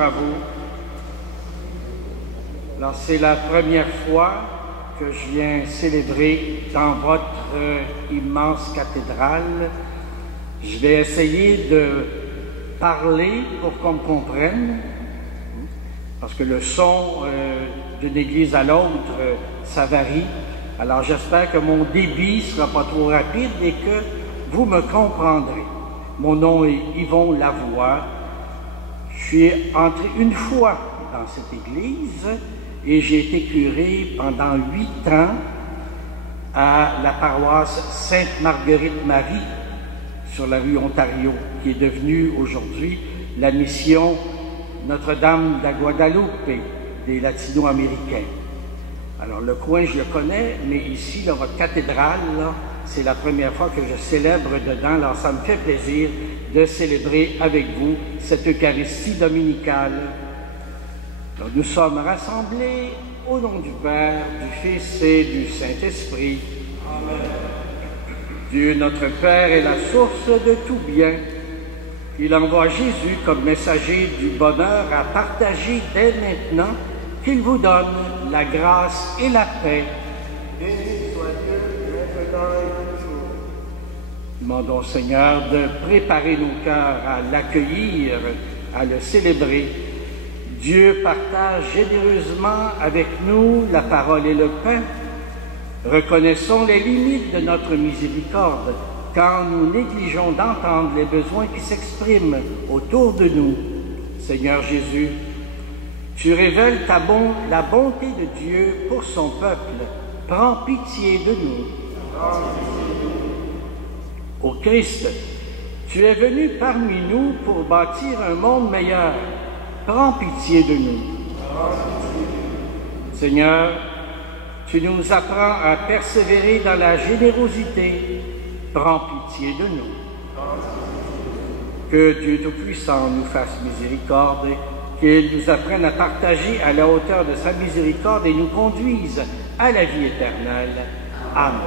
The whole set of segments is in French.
bonjour à vous. Alors, c'est la première fois que je viens célébrer dans votre immense cathédrale. Je vais essayer de parler pour qu'on me comprenne, parce que le son d'une église à l'autre, ça varie. Alors, j'espère que mon débit ne sera pas trop rapide et que vous me comprendrez. Mon nom est Yvon Lavoie. Je suis entré une fois dans cette église et j'ai été curé pendant 8 ans à la paroisse Sainte-Marguerite-Marie sur la rue Ontario, qui est devenue aujourd'hui la mission Notre-Dame de la Guadeloupe des Latino-Américains. Alors le coin, je le connais, mais ici, dans votre cathédrale, c'est la première fois que je célèbre dedans. Alors ça me fait plaisir de célébrer avec vous cette Eucharistie dominicale. Alors, nous sommes rassemblés au nom du Père, du Fils et du Saint-Esprit. Amen. Dieu notre Père est la source de tout bien. Il envoie Jésus comme messager du bonheur à partager dès maintenant, qu'il vous donne la grâce et la paix. Béni soit Dieu, maintenant et toujours. Demandons au Seigneur de préparer nos cœurs à l'accueillir, à le célébrer. Dieu partage généreusement avec nous la parole et le pain. Reconnaissons les limites de notre miséricorde quand nous négligeons d'entendre les besoins qui s'expriment autour de nous. Seigneur Jésus, tu révèles la bonté de Dieu pour son peuple. Prends pitié de nous. Ô Christ, tu es venu parmi nous pour bâtir un monde meilleur. Prends pitié de nous. Seigneur, tu nous apprends à persévérer dans la générosité. Prends pitié de nous. Que Dieu Tout-Puissant nous fasse miséricorde, qu'il nous apprenne à partager à la hauteur de sa miséricorde et nous conduise à la vie éternelle. Amen.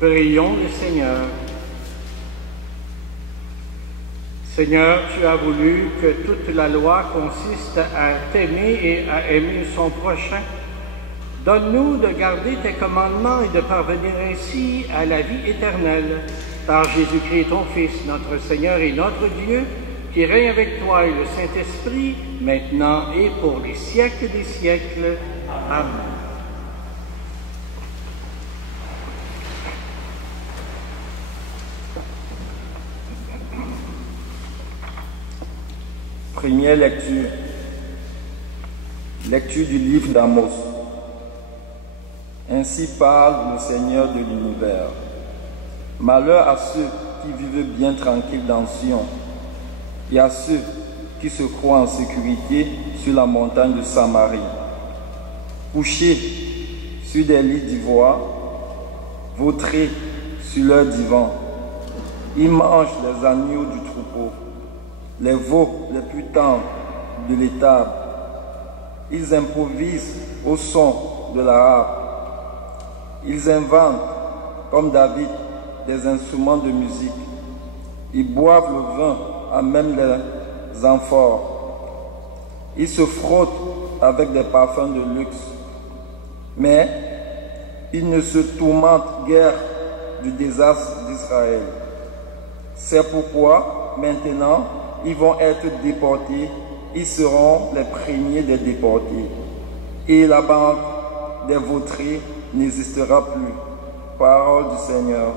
Prions le Seigneur. Seigneur, tu as voulu que toute la loi consiste à t'aimer et à aimer son prochain. Donne-nous de garder tes commandements et de parvenir ainsi à la vie éternelle. Par Jésus-Christ, ton Fils, notre Seigneur et notre Dieu, qui règne avec toi et le Saint-Esprit, maintenant et pour les siècles des siècles. Amen. Première lecture. Lecture du livre d'Amos. Ainsi parle le Seigneur de l'univers. Malheur à ceux qui vivent bien tranquilles dans Sion, et à ceux qui se croient en sécurité sur la montagne de Samarie. Couchés sur des lits d'ivoire, vautrés sur leurs divans, ils mangent les agneaux du troupeau, les veaux les plus tendres de l'étable. Ils improvisent au son de la harpe. Ils inventent, comme David, des instruments de musique. Ils boivent le vin à même les amphores. Ils se frottent avec des parfums de luxe. Mais ils ne se tourmentent guère du désastre d'Israël. C'est pourquoi, maintenant, ils vont être déportés. Ils seront les premiers des déportés. Et la bande des vautrés n'existera plus. Parole du Seigneur.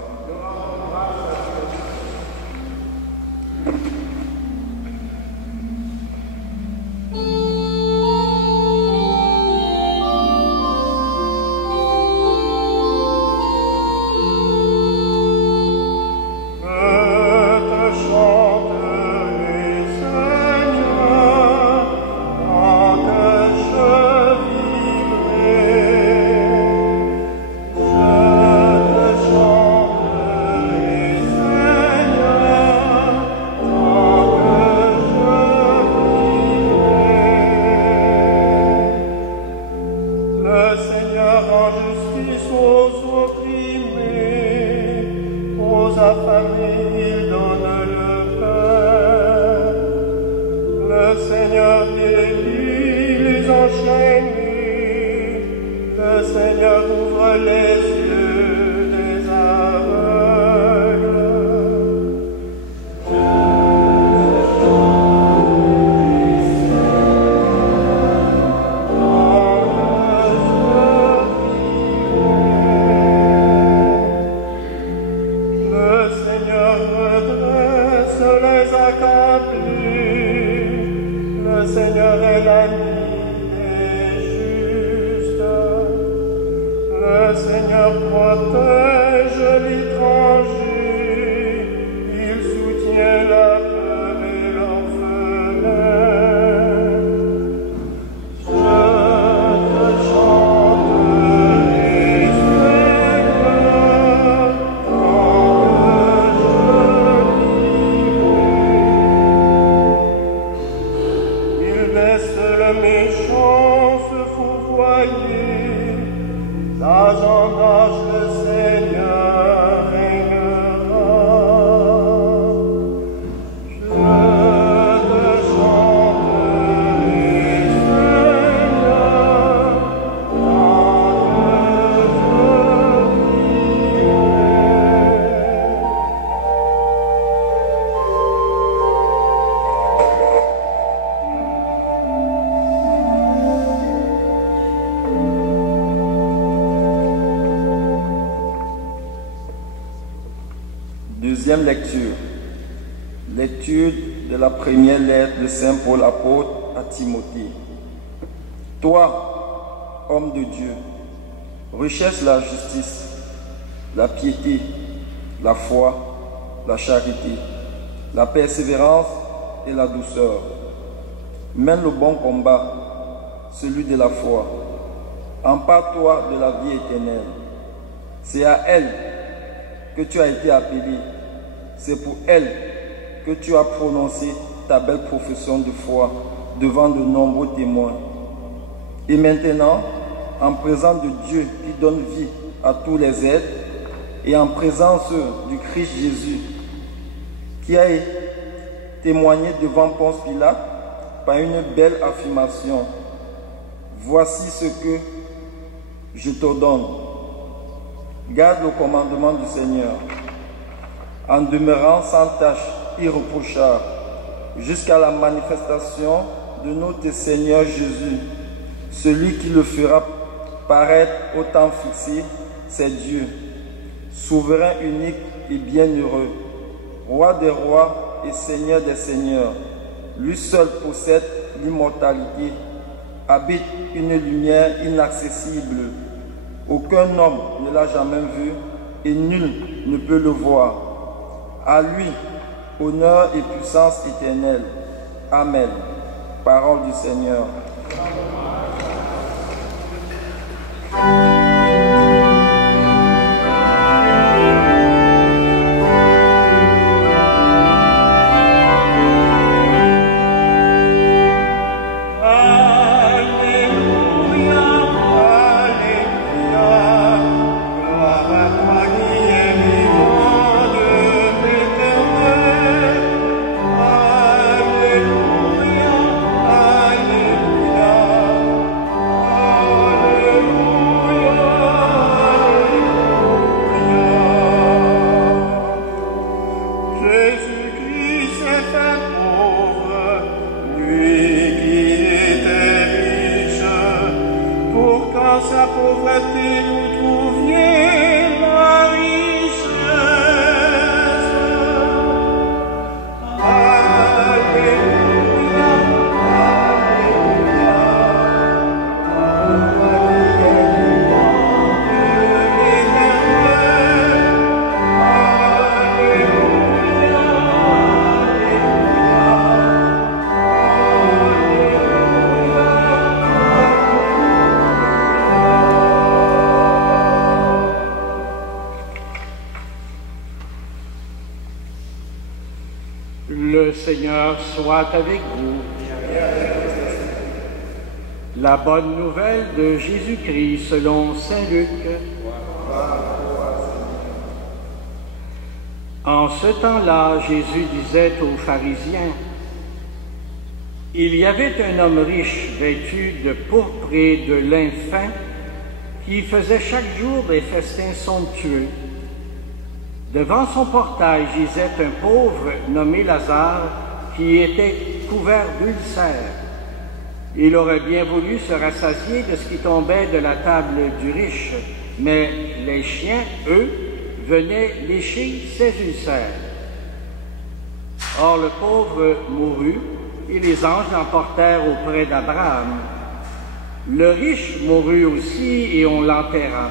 Deuxième lecture. Lecture de la première lettre de Saint Paul apôtre à Timothée. Toi, homme de Dieu, recherche la justice, la piété, la foi, la charité, la persévérance et la douceur. Mène le bon combat, celui de la foi. Empare-toi de la vie éternelle. C'est à elle que tu as été appelé. C'est pour elle que tu as prononcé ta belle profession de foi devant de nombreux témoins. Et maintenant, en présence de Dieu qui donne vie à tous les êtres, et en présence du Christ Jésus, qui a témoigné devant Ponce Pilate par une belle affirmation. Voici ce que je t'ordonne. Garde le commandement du Seigneur, en demeurant sans tache, irréprochable, jusqu'à la manifestation de notre Seigneur Jésus. Celui qui le fera paraître au temps fixé, c'est Dieu, souverain unique et bienheureux, roi des rois et seigneur des seigneurs. Lui seul possède l'immortalité, habite une lumière inaccessible. Aucun homme ne l'a jamais vu et nul ne peut le voir. À lui, honneur et puissance éternelle. Amen. Parole du Seigneur. Le Seigneur soit avec vous. La bonne nouvelle de Jésus-Christ selon saint Luc. En ce temps-là, Jésus disait aux pharisiens, « Il y avait un homme riche vêtu de pourpre et de lin fin qui faisait chaque jour des festins somptueux. Devant son portail gisait un pauvre nommé Lazare qui était couvert d'ulcères. Il aurait bien voulu se rassasier de ce qui tombait de la table du riche, mais les chiens, eux, venaient lécher ses ulcères. Or le pauvre mourut, et les anges l'emportèrent auprès d'Abraham. Le riche mourut aussi, et on l'enterra.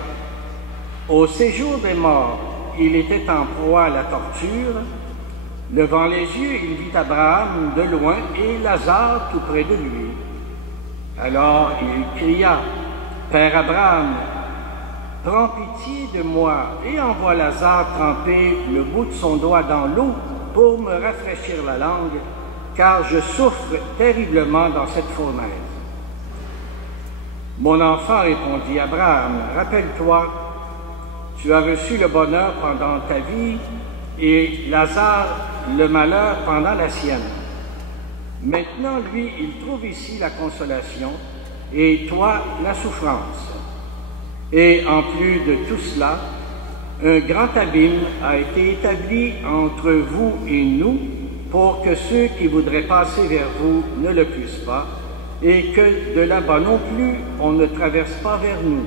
Au séjour des morts, il était en proie à la torture. Levant les yeux, il vit Abraham de loin et Lazare tout près de lui. Alors il cria, « Père Abraham, prends pitié de moi et envoie Lazare tremper le bout de son doigt dans l'eau pour me rafraîchir la langue, car je souffre terriblement dans cette fournaise. » Mon enfant, répondit Abraham, « Rappelle-toi, tu as reçu le bonheur pendant ta vie et Lazare le malheur pendant la sienne. Maintenant, lui, il trouve ici la consolation et toi, la souffrance. Et en plus de tout cela, un grand abîme a été établi entre vous et nous pour que ceux qui voudraient passer vers vous ne le puissent pas et que de là-bas non plus on ne traverse pas vers nous. »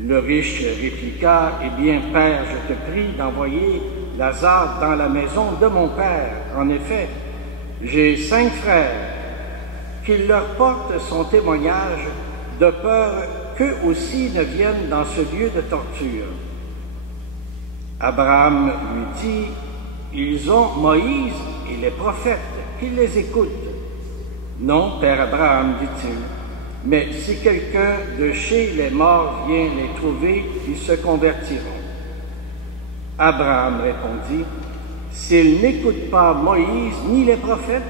Le riche répliqua, « Eh bien, Père, je te prie d'envoyer Lazare dans la maison de mon Père. En effet, j'ai 5 frères, qu'il leur porte son témoignage, de peur qu'eux aussi ne viennent dans ce lieu de torture. » Abraham lui dit, « Ils ont Moïse et les prophètes, qu'ils les écoutent. » « Non, Père Abraham, dit-il, mais si quelqu'un de chez les morts vient les trouver, ils se convertiront. » Abraham répondit, « S'ils n'écoutent pas Moïse ni les prophètes,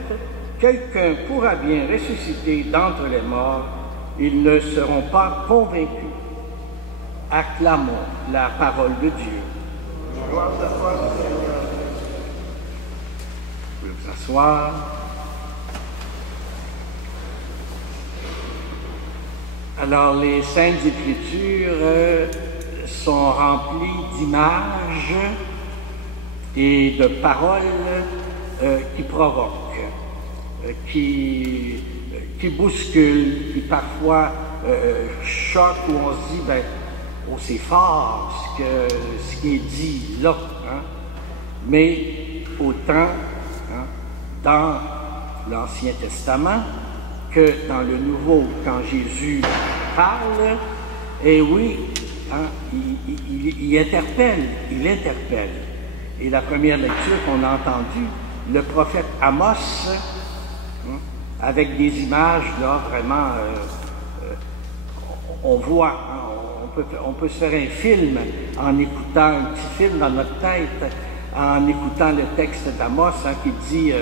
quelqu'un pourra bien ressusciter d'entre les morts, ils ne seront pas convaincus. » Acclamons la parole de Dieu. Gloire à toi, Seigneur. Vous pouvez vous asseoir. Alors, les Saintes Écritures sont remplies d'images et de paroles qui provoquent, qui bousculent, qui parfois choquent, où on se dit, ben, oh, c'est fort ce qui est dit là. Hein? Mais autant, hein, dans l'Ancien Testament, que dans le Nouveau, quand Jésus parle, et oui, hein, il interpelle. Et la première lecture qu'on a entendue, le prophète Amos, hein, avec des images, là, vraiment, on voit, hein, on peut se faire un film en écoutant, un petit film dans notre tête, en écoutant le texte d'Amos, hein, qui dit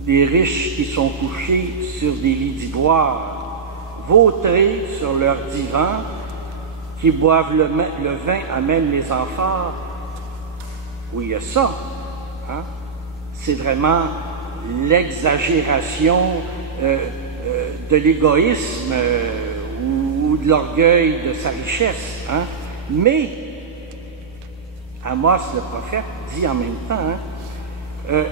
des riches qui sont couchés sur des lits d'ivoire, vautrés sur leurs divans, qui boivent le vin à même les enfants. Oui, il y a ça. Hein? C'est vraiment l'exagération de l'égoïsme ou de l'orgueil de sa richesse. Hein? Mais Amos, le prophète, dit en même temps, hein,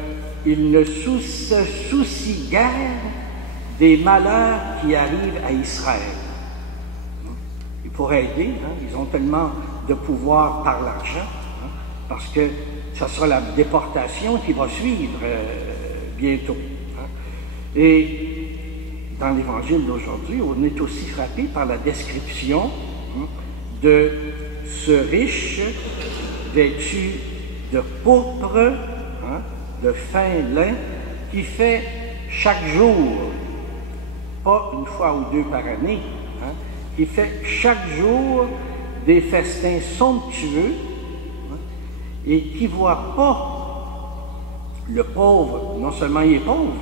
il ne se soucie guère des malheurs qui arrivent à Israël. Il pourrait aider, ils ont tellement de pouvoir par l'argent, parce que ça sera la déportation qui va suivre bientôt. Et dans l'Évangile d'aujourd'hui, on est aussi frappé par la description de ce riche vêtu de pourpre, de fin lin, qui fait chaque jour, pas une fois ou deux par année, qui fait chaque jour des festins somptueux et qui ne voit pas le pauvre, non seulement il est pauvre,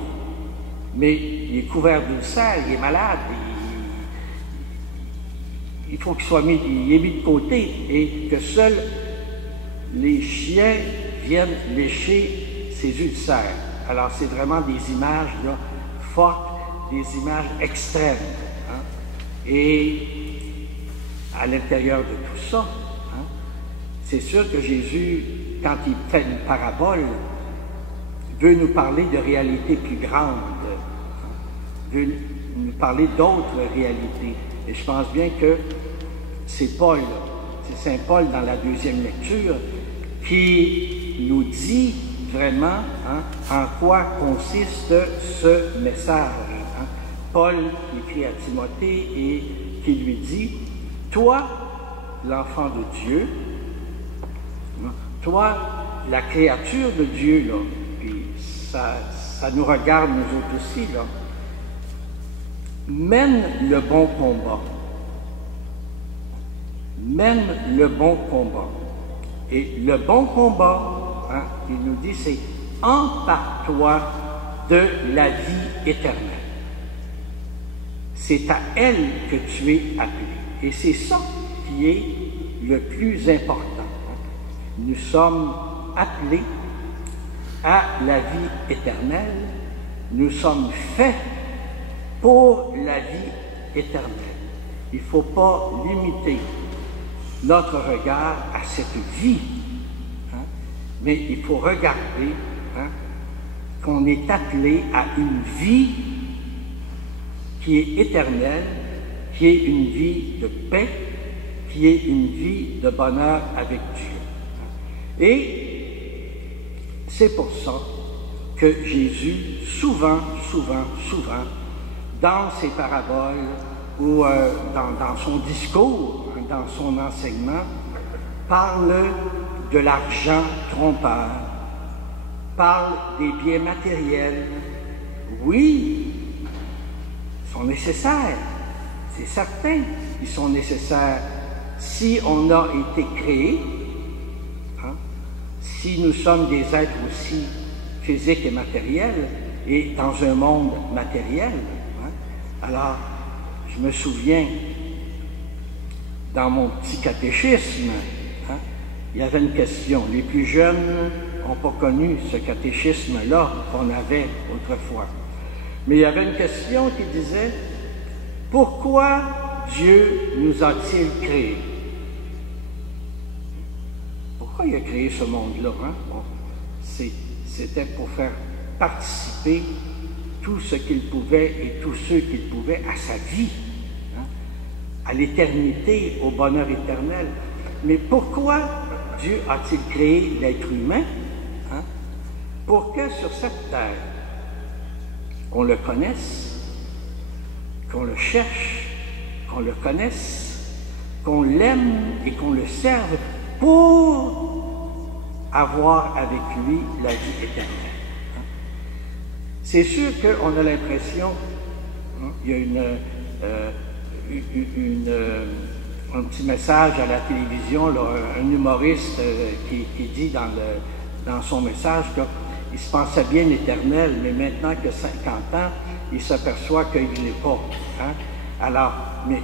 mais il est couvert d'ulcères, il est malade, il faut qu'il soit mis, il est mis de côté et que seuls les chiens viennent lécher ses ulcères. Alors c'est vraiment des images là, fortes, des images extrêmes. Et à l'intérieur de tout ça, c'est sûr que Jésus, quand il fait une parabole, veut nous parler de réalités plus grandes, veut nous parler d'autres réalités. Et je pense bien que c'est Paul, c'est Saint Paul dans la deuxième lecture, qui nous dit vraiment en quoi consiste ce message. Paul écrit à Timothée et qui lui dit, toi, l'enfant de Dieu, toi, la créature de Dieu, là, puis ça nous regarde nous autres aussi, là, mène le bon combat. Mène le bon combat. Et le bon combat, il nous dit, c'est empare-toi de la vie éternelle. C'est à elle que tu es appelé. Et c'est ça qui est le plus important. Nous sommes appelés à la vie éternelle. Nous sommes faits pour la vie éternelle. Il ne faut pas limiter notre regard à cette vie, mais il faut regarder qu'on est appelé à une vie qui est éternelle, qui est une vie de paix, qui est une vie de bonheur avec Dieu. Et c'est pour ça que Jésus, souvent, dans ses paraboles ou dans son discours, dans son enseignement, parle de l'argent trompeur, parle des biens matériels. Oui, ils sont nécessaires, c'est certain, ils sont nécessaires si on a été créé, si nous sommes des êtres aussi physiques et matériels, et dans un monde matériel. Alors, je me souviens, dans mon petit catéchisme, il y avait une question. Les plus jeunes n'ont pas connu ce catéchisme-là qu'on avait autrefois. Mais il y avait une question qui disait « Pourquoi Dieu nous a-t-il créés? » Pourquoi il a créé ce monde-là? Bon, c'était pour faire participer tout ce qu'il pouvait et tous ceux qu'il pouvait à sa vie, à l'éternité, au bonheur éternel. Mais pourquoi Dieu a-t-il créé l'être humain? Pour que sur cette terre, qu'on le connaisse, qu'on le cherche, qu'on le connaisse, qu'on l'aime et qu'on le serve pour avoir avec lui la vie éternelle. C'est sûr qu'on a l'impression, il y a un petit message à la télévision, là, un humoriste qui dit dans son message qu'il se pensait bien éternel, mais maintenant que 50 ans, il s'aperçoit qu'il ne l'est pas. Alors, mais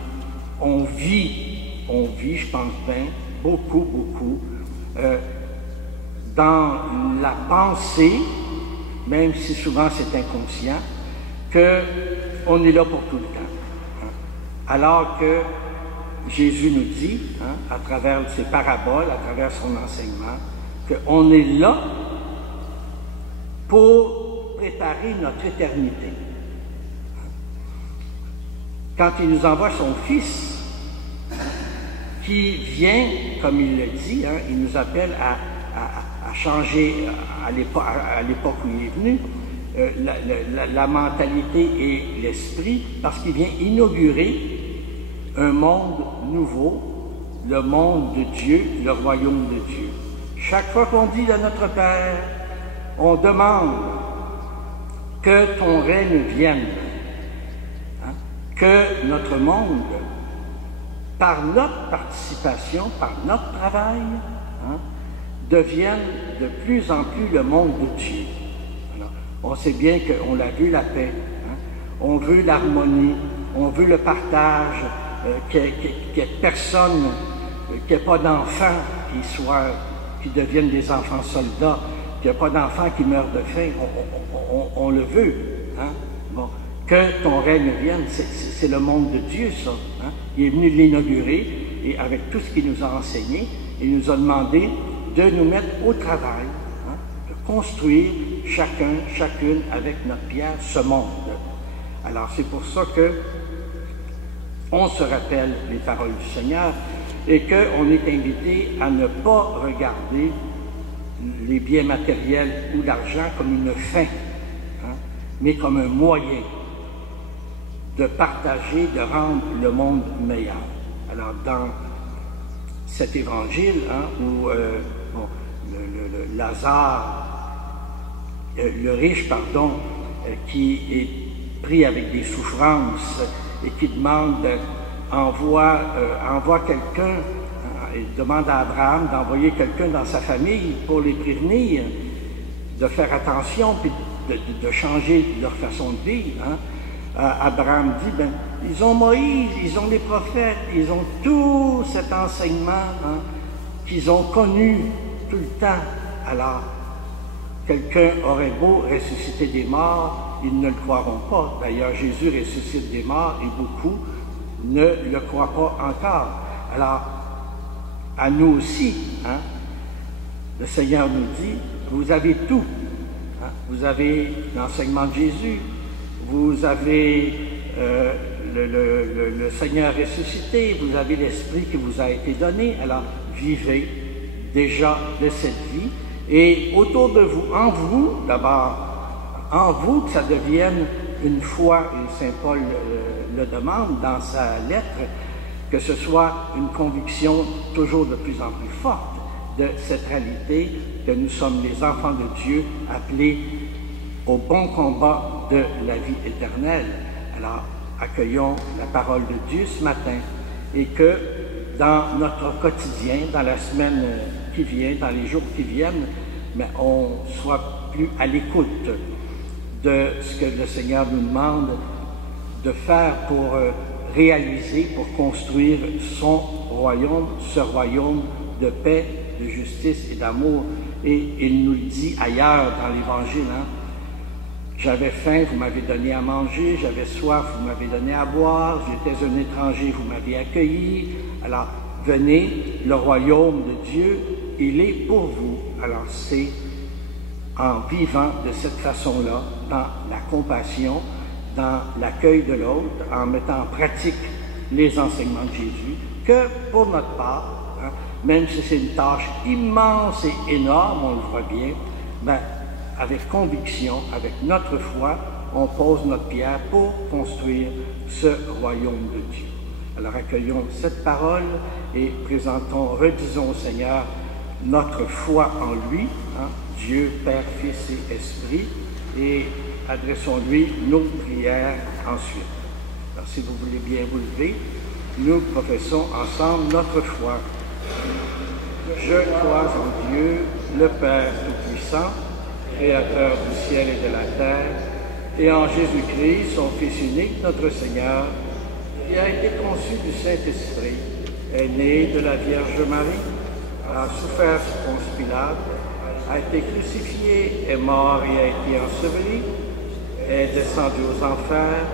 on vit, je pense bien, beaucoup, dans la pensée, même si souvent c'est inconscient, qu'on est là pour tout le temps. Alors que Jésus nous dit, à travers ses paraboles, à travers son enseignement, qu'on est là pour préparer notre éternité. quand il nous envoie son Fils, qui vient, comme il le dit, hein, il nous appelle à changer à l'époque où il est venu, la mentalité et l'esprit, parce qu'il vient inaugurer un monde nouveau, le monde de Dieu, le royaume de Dieu. Chaque fois qu'on dit de notre Père, on demande que ton règne vienne, hein, que notre monde, par notre participation, par notre travail, hein, devienne de plus en plus le monde de Dieu. Alors, on sait bien qu'on l'a vu, la paix, hein, on veut l'harmonie, on veut le partage, qu'il n'y ait personne, qu'il n'y ait pas d'enfants qui deviennent des enfants soldats, qu'il n'y ait pas d'enfants qui meurent de faim, on le veut. Hein? Bon. Que ton règne vienne, c'est le monde de Dieu, ça. Hein? Il est venu l'inaugurer, et avec tout ce qu'il nous a enseigné, il nous a demandé de nous mettre au travail, hein? De construire chacune avec notre pierre ce monde. Alors c'est pour ça que on se rappelle les paroles du Seigneur et qu'on est invité à ne pas regarder les biens matériels ou l'argent comme une fin, hein, mais comme un moyen de partager, de rendre le monde meilleur. Alors, dans cet évangile, hein, où le riche, qui est pris avec des souffrances et qui demande, envoie quelqu'un, il demande à Abraham d'envoyer quelqu'un dans sa famille pour les prévenir, de faire attention, puis de changer leur façon de vivre. Hein. Abraham dit, ils ont Moïse, ils ont les prophètes, ils ont tout cet enseignement, hein, qu'ils ont connu tout le temps. Alors, quelqu'un aurait beau ressusciter des morts, ils ne le croiront pas. D'ailleurs, Jésus ressuscite des morts et beaucoup ne le croient pas encore. Alors, à nous aussi, hein, le Seigneur nous dit, vous avez tout. Hein, vous avez l'enseignement de Jésus, vous avez le Seigneur ressuscité, vous avez l'Esprit qui vous a été donné. Alors, vivez déjà de cette vie. Et autour de vous, en vous, d'abord, en vous, que ça devienne une foi, et Saint Paul le demande dans sa lettre, que ce soit une conviction toujours de plus en plus forte de cette réalité que nous sommes les enfants de Dieu appelés au bon combat de la vie éternelle. Alors, accueillons la parole de Dieu ce matin et que dans notre quotidien, dans la semaine qui vient, dans les jours qui viennent, mais on soit plus à l'écoute de ce que le Seigneur nous demande de faire pour réaliser, pour construire son royaume, ce royaume de paix, de justice et d'amour. Et il nous le dit ailleurs dans l'Évangile, hein, j'avais faim, vous m'avez donné à manger, j'avais soif, vous m'avez donné à boire, j'étais un étranger, vous m'avez accueilli. Alors, venez, le royaume de Dieu, il est pour vous. Alors, c'est en vivant de cette façon-là, dans la compassion, dans l'accueil de l'autre, en mettant en pratique les enseignements de Jésus, que pour notre part, hein, même si c'est une tâche immense et énorme, on le voit bien, avec conviction, avec notre foi, on pose notre pierre pour construire ce royaume de Dieu. Alors accueillons cette parole et redisons au Seigneur notre foi en lui, hein, Dieu, Père, Fils et Esprit, et adressons-lui nos prières ensuite. Alors si vous voulez bien vous lever, nous professons ensemble notre foi. Je crois en Dieu, le Père Tout-Puissant, Créateur du ciel et de la terre, et en Jésus-Christ, son Fils unique, notre Seigneur, qui a été conçu du Saint-Esprit, est né de la Vierge Marie, a souffert sous Ponce Pilate, a été crucifié, est mort et a été enseveli, est descendu aux enfers,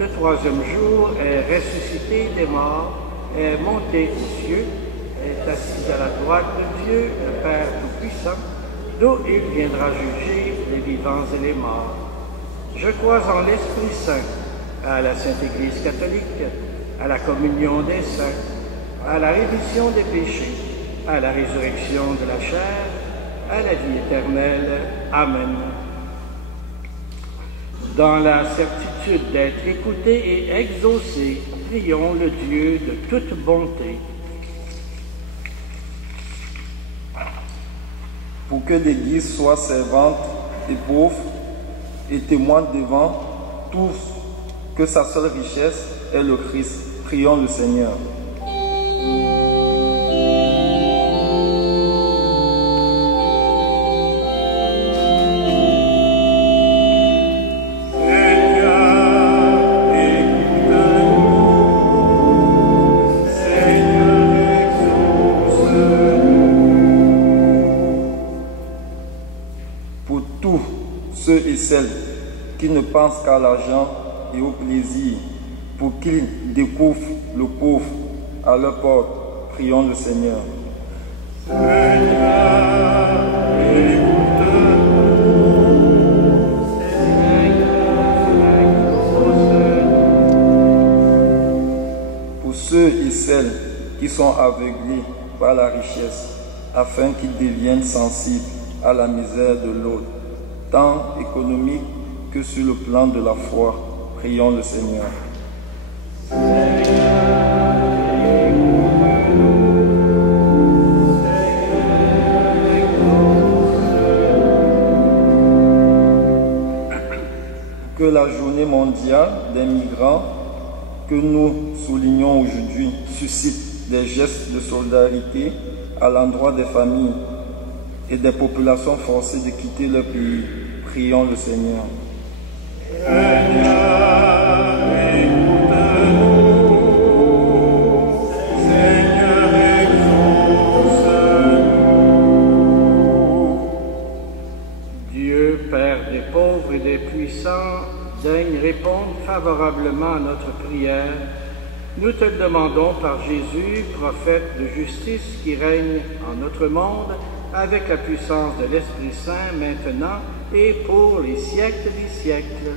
le troisième jour est ressuscité des morts, est monté aux cieux, est assis à la droite de Dieu, le Père Tout-Puissant, d'où il viendra juger les vivants et les morts. Je crois en l'Esprit Saint, à la Sainte Église catholique, à la communion des saints, à la rémission des péchés, à la résurrection de la chair, à la vie éternelle. Amen. Dans la certitude d'être écoutés et exaucés, prions le Dieu de toute bonté. Pour que l'Église soit servante et pauvre et témoin devant tous que sa seule richesse est le Christ, prions le Seigneur. Celles qui ne pensent qu'à l'argent et au plaisir, pour qu'ils découvrent le pauvre à leur porte, prions le Seigneur. Pour ceux et celles qui sont aveuglés par la richesse, afin qu'ils deviennent sensibles à la misère de l'autre, tant économique que sur le plan de la foi, prions le Seigneur. Que la journée mondiale des migrants que nous soulignons aujourd'hui suscite des gestes de solidarité à l'endroit des familles et des populations forcées de quitter leur pays. Prions le Seigneur. Dieu, Père des pauvres et des puissants, daigne répondre favorablement à notre prière. Nous te le demandons par Jésus, prophète de justice qui règne en notre monde, avec la puissance de l'Esprit Saint, maintenant et pour les siècles des siècles.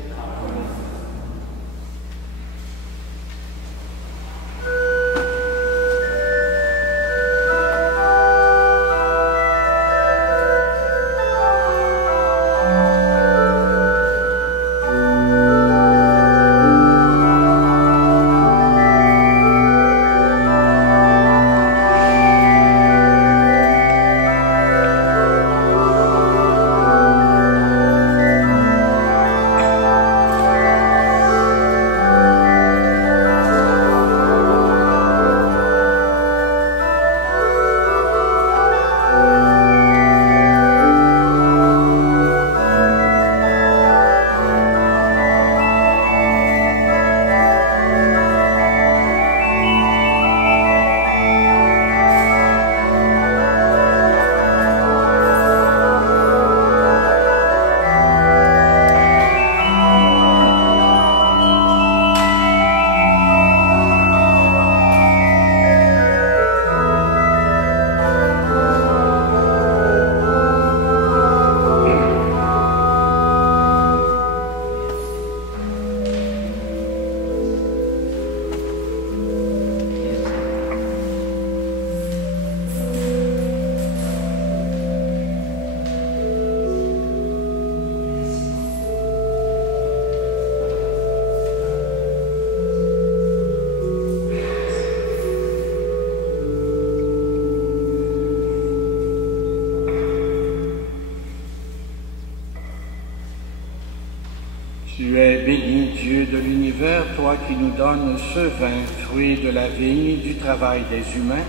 Tu es béni, Dieu de l'univers, toi qui nous donnes ce vin, fruit de la vigne, du travail des humains.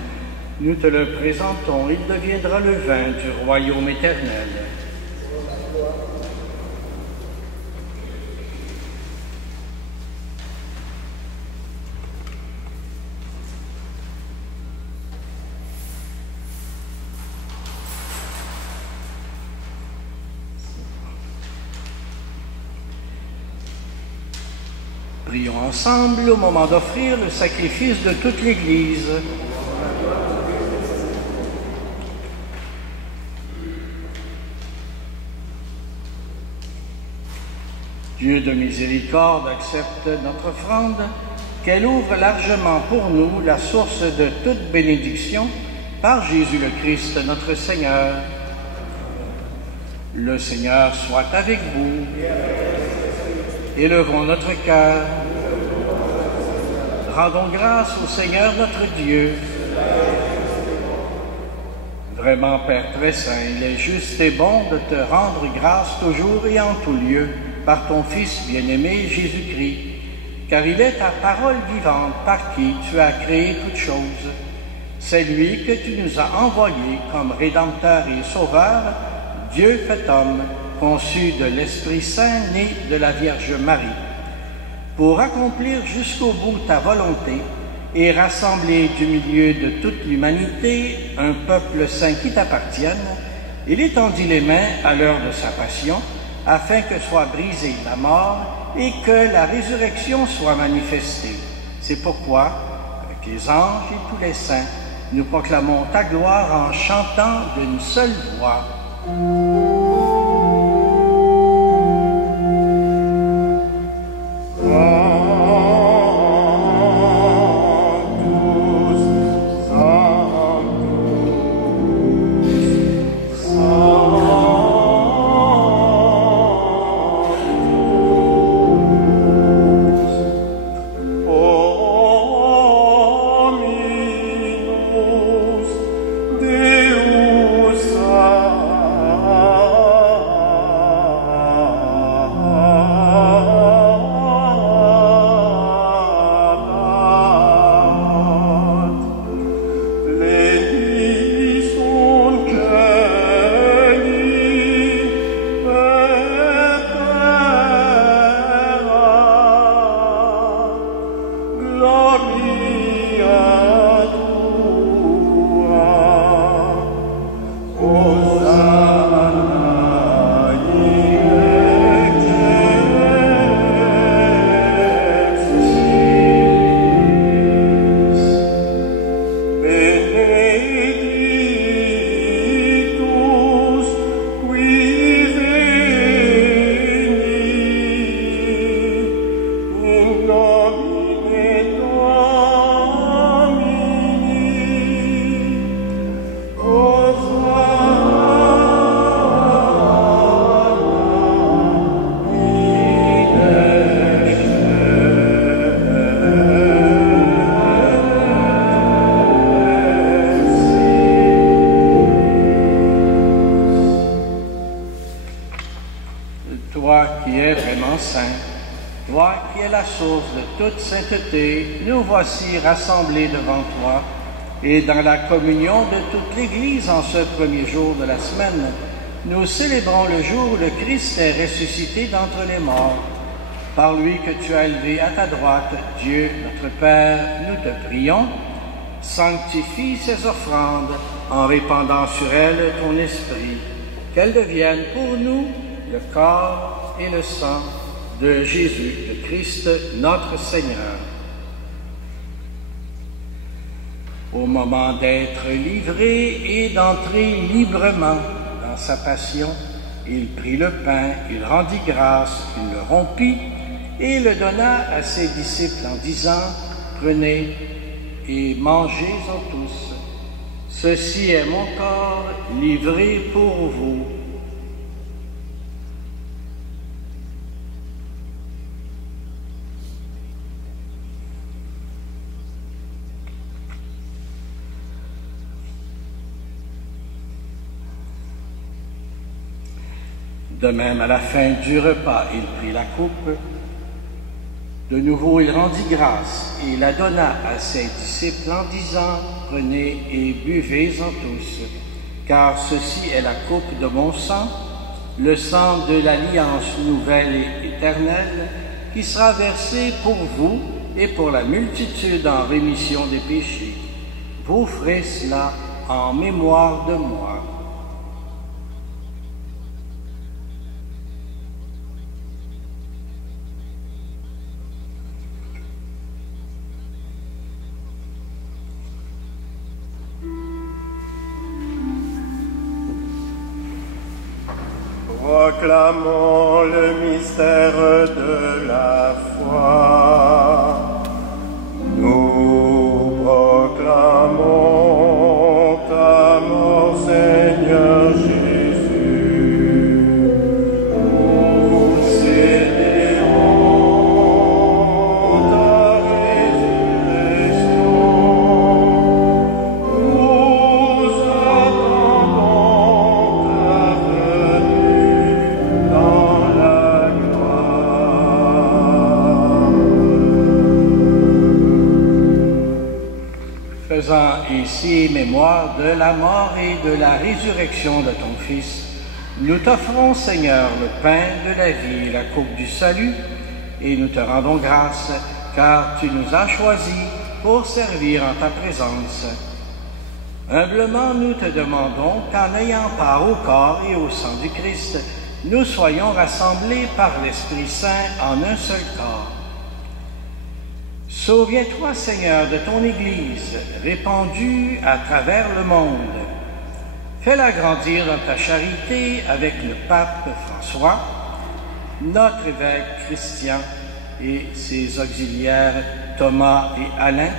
Nous te le présentons, il deviendra le vin du royaume éternel. Prions ensemble au moment d'offrir le sacrifice de toute l'Église. Dieu de miséricorde, accepte notre offrande, qu'elle ouvre largement pour nous la source de toute bénédiction, par Jésus le Christ, notre Seigneur. Le Seigneur soit avec vous. Élevons notre cœur. Rendons grâce au Seigneur notre Dieu. Vraiment, Père très saint, il est juste et bon de te rendre grâce toujours et en tout lieu par ton Fils bien-aimé Jésus-Christ, car il est ta parole vivante par qui tu as créé toutes choses. C'est lui que tu nous as envoyé comme Rédempteur et Sauveur, Dieu fait homme, conçu de l'Esprit Saint, né de la Vierge Marie, pour accomplir jusqu'au bout ta volonté et rassembler du milieu de toute l'humanité un peuple saint qui t'appartienne. Il étendit les mains à l'heure de sa passion, afin que soit brisée la mort et que la résurrection soit manifestée. C'est pourquoi, avec les anges et tous les saints, nous proclamons ta gloire en chantant d'une seule voix. Toute sainteté, nous voici rassemblés devant toi et dans la communion de toute l'Église en ce premier jour de la semaine, nous célébrons le jour où le Christ est ressuscité d'entre les morts. Par lui que tu as élevé à ta droite, Dieu, notre Père, nous te prions, sanctifie ces offrandes en répandant sur elles ton esprit, qu'elles deviennent pour nous le corps et le sang de Jésus, le Christ, notre Seigneur. Au moment d'être livré et d'entrer librement dans sa passion, il prit le pain, il rendit grâce, il le rompit et le donna à ses disciples en disant, « Prenez et mangez-en tous. Ceci est mon corps livré pour vous. » De même, à la fin du repas, il prit la coupe. De nouveau, il rendit grâce et la donna à ses disciples en disant, « Prenez et buvez-en tous, car ceci est la coupe de mon sang, le sang de l'alliance nouvelle et éternelle, qui sera versé pour vous et pour la multitude en rémission des péchés. Vous ferez cela en mémoire de moi. » proclamons le mystère de la foi. Nous proclamons ta mort, Seigneur Jésus. Nous célébrons ta résurrection. Nous attendons ta venue dans la gloire. Faisant ici mémoire de la mort et de la résurrection de ton Fils, nous t'offrons, Seigneur, le pain de la vie et la coupe du salut, et nous te rendons grâce, car tu nous as choisis pour servir en ta présence. Humblement, nous te demandons qu'en ayant part au corps et au sang du Christ, nous soyons rassemblés par l'Esprit Saint en un seul corps. Souviens-toi, Seigneur, de ton Église, répandue à travers le monde. Fais-la grandir dans ta charité avec le pape François, notre évêque Christian et ses auxiliaires Thomas et Alain,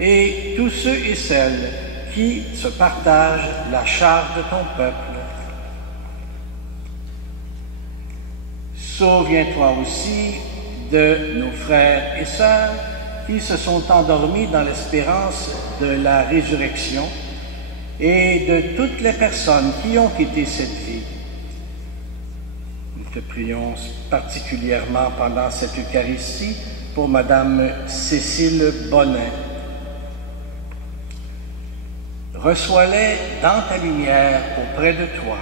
et tous ceux et celles qui se partagent la charge de ton peuple. Souviens-toi aussi de nos frères et sœurs qui se sont endormis dans l'espérance de la résurrection et de toutes les personnes qui ont quitté cette vie. Nous te prions particulièrement pendant cette Eucharistie pour Madame Cécile Bonnet. Reçois-les dans ta lumière auprès de toi.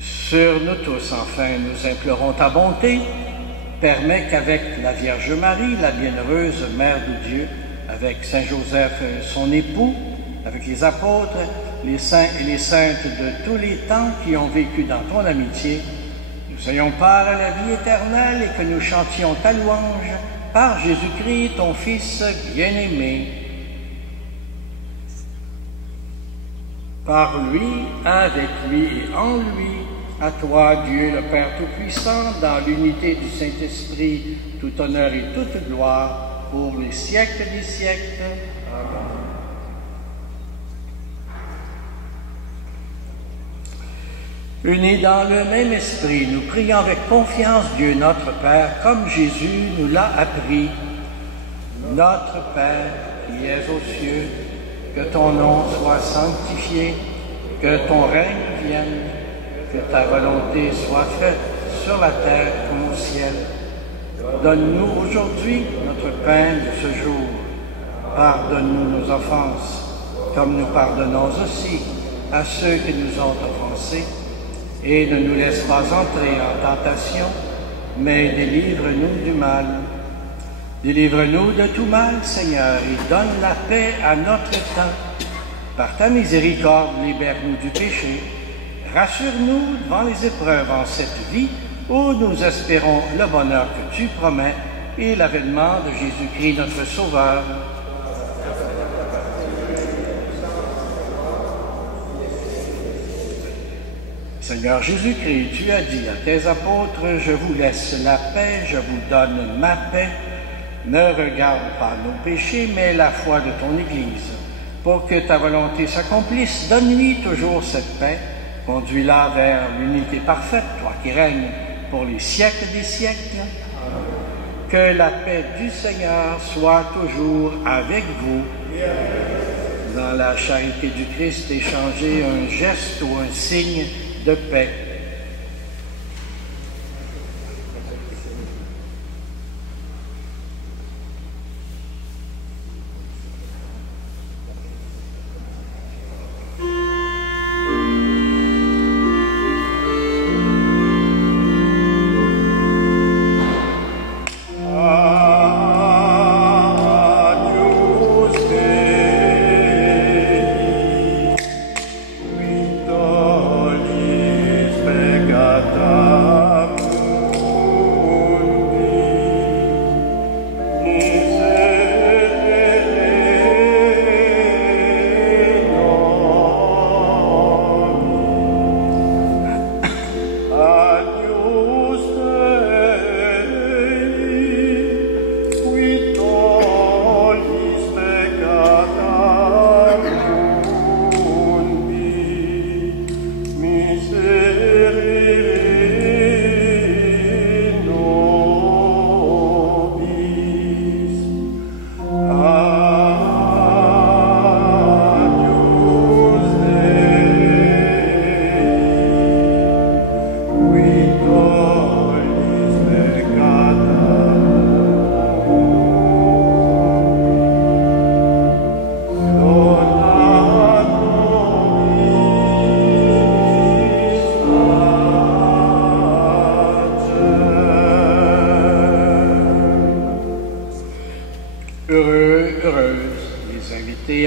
Sur nous tous, enfin, nous implorons ta bonté. Permets qu'avec la Vierge Marie, la bienheureuse Mère de Dieu, avec Saint Joseph, son époux, avec les apôtres, les saints et les saintes de tous les temps qui ont vécu dans ton amitié, nous ayons part à la vie éternelle et que nous chantions ta louange par Jésus-Christ, ton Fils bien-aimé. Par lui, avec lui et en lui, à toi, Dieu le Père Tout-Puissant, dans l'unité du Saint-Esprit, tout honneur et toute gloire, pour les siècles des siècles. Amen. Unis dans le même esprit, nous prions avec confiance Dieu notre Père, comme Jésus nous l'a appris. Notre Père, qui es aux cieux, que ton nom soit sanctifié, que ton règne vienne, que ta volonté soit faite sur la terre comme au ciel. Donne-nous aujourd'hui notre pain de ce jour. Pardonne-nous nos offenses, comme nous pardonnons aussi à ceux qui nous ont offensés. Et ne nous laisse pas entrer en tentation, mais délivre-nous du mal. Délivre-nous de tout mal, Seigneur, et donne la paix à notre temps. Par ta miséricorde, libère-nous du péché. Rassure-nous devant les épreuves en cette vie où nous espérons le bonheur que tu promets et l'avènement de Jésus-Christ notre Sauveur. Seigneur Jésus-Christ, tu as dit à tes apôtres, je vous laisse la paix, je vous donne ma paix. Ne regarde pas nos péchés, mais la foi de ton Église. Pour que ta volonté s'accomplisse, donne-lui toujours cette paix. Conduis-la vers l'unité parfaite, toi qui règnes pour les siècles des siècles. Que la paix du Seigneur soit toujours avec vous. Dans la charité du Christ, échangez un geste ou un signe de paix. Victoris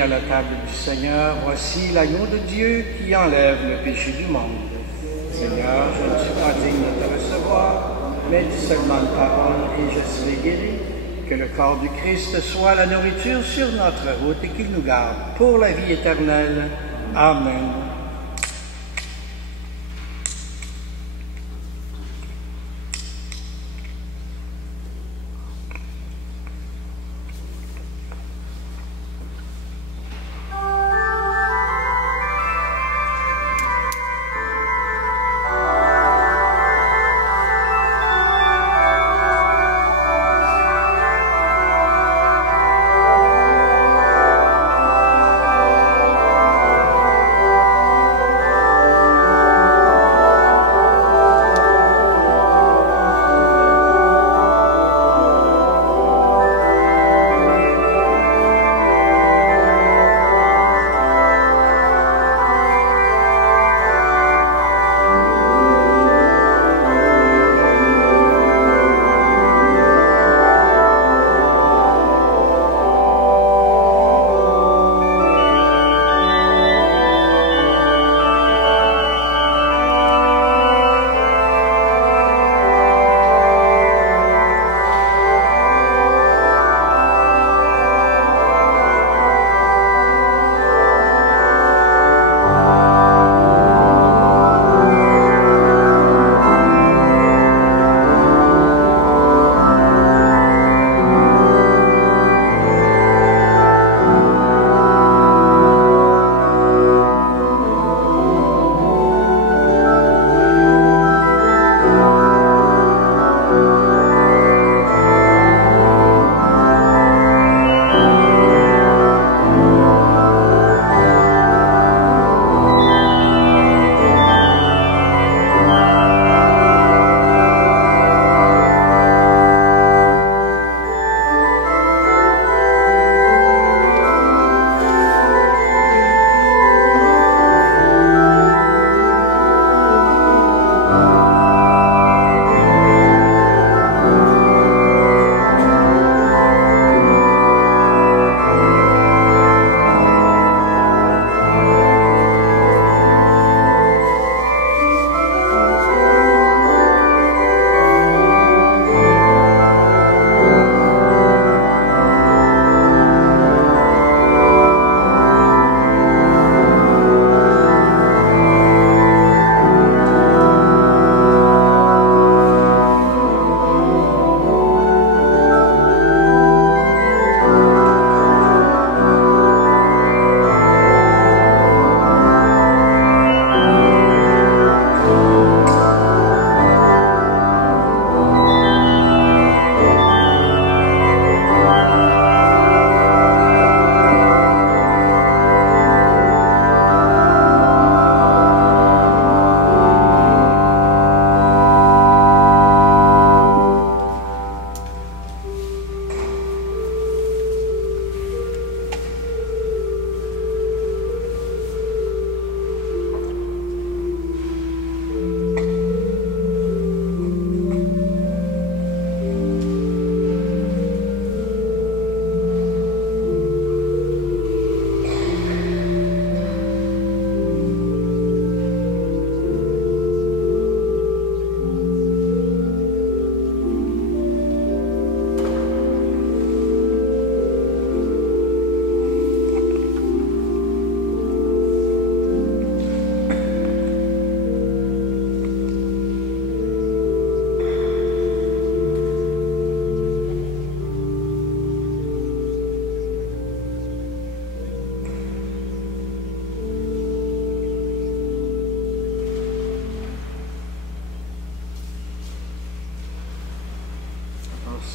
à la table du Seigneur. Voici l'agneau de Dieu qui enlève le péché du monde. Seigneur, je ne suis pas digne de te recevoir, mais dis seulement une parole et je serai guéri. Que le corps du Christ soit la nourriture sur notre route et qu'il nous garde pour la vie éternelle. Amen.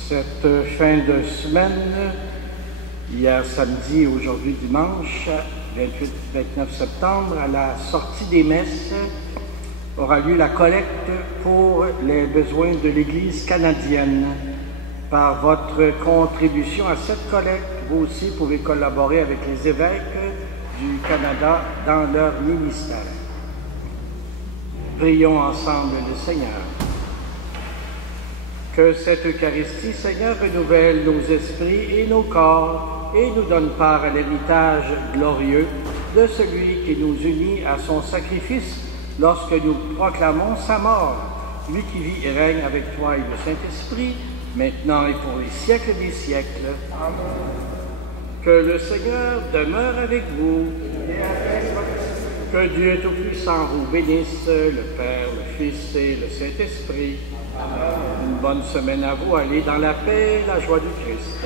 cette fin de semaine, hier samedi et aujourd'hui dimanche, 28-29 septembre, à la sortie des messes, aura lieu la collecte pour les besoins de l'Église canadienne. Par votre contribution à cette collecte, vous aussi pouvez collaborer avec les évêques du Canada dans leur ministère. Prions ensemble le Seigneur. Que cette Eucharistie, Seigneur, renouvelle nos esprits et nos corps et nous donne part à l'héritage glorieux de celui qui nous unit à son sacrifice lorsque nous proclamons sa mort, lui qui vit et règne avec toi et le Saint-Esprit, maintenant et pour les siècles des siècles. Amen. Que le Seigneur demeure avec vous. Que Dieu Tout-Puissant vous bénisse, le Père, le Fils et le Saint-Esprit. Une bonne semaine à vous. Allez dans la paix et la joie du Christ.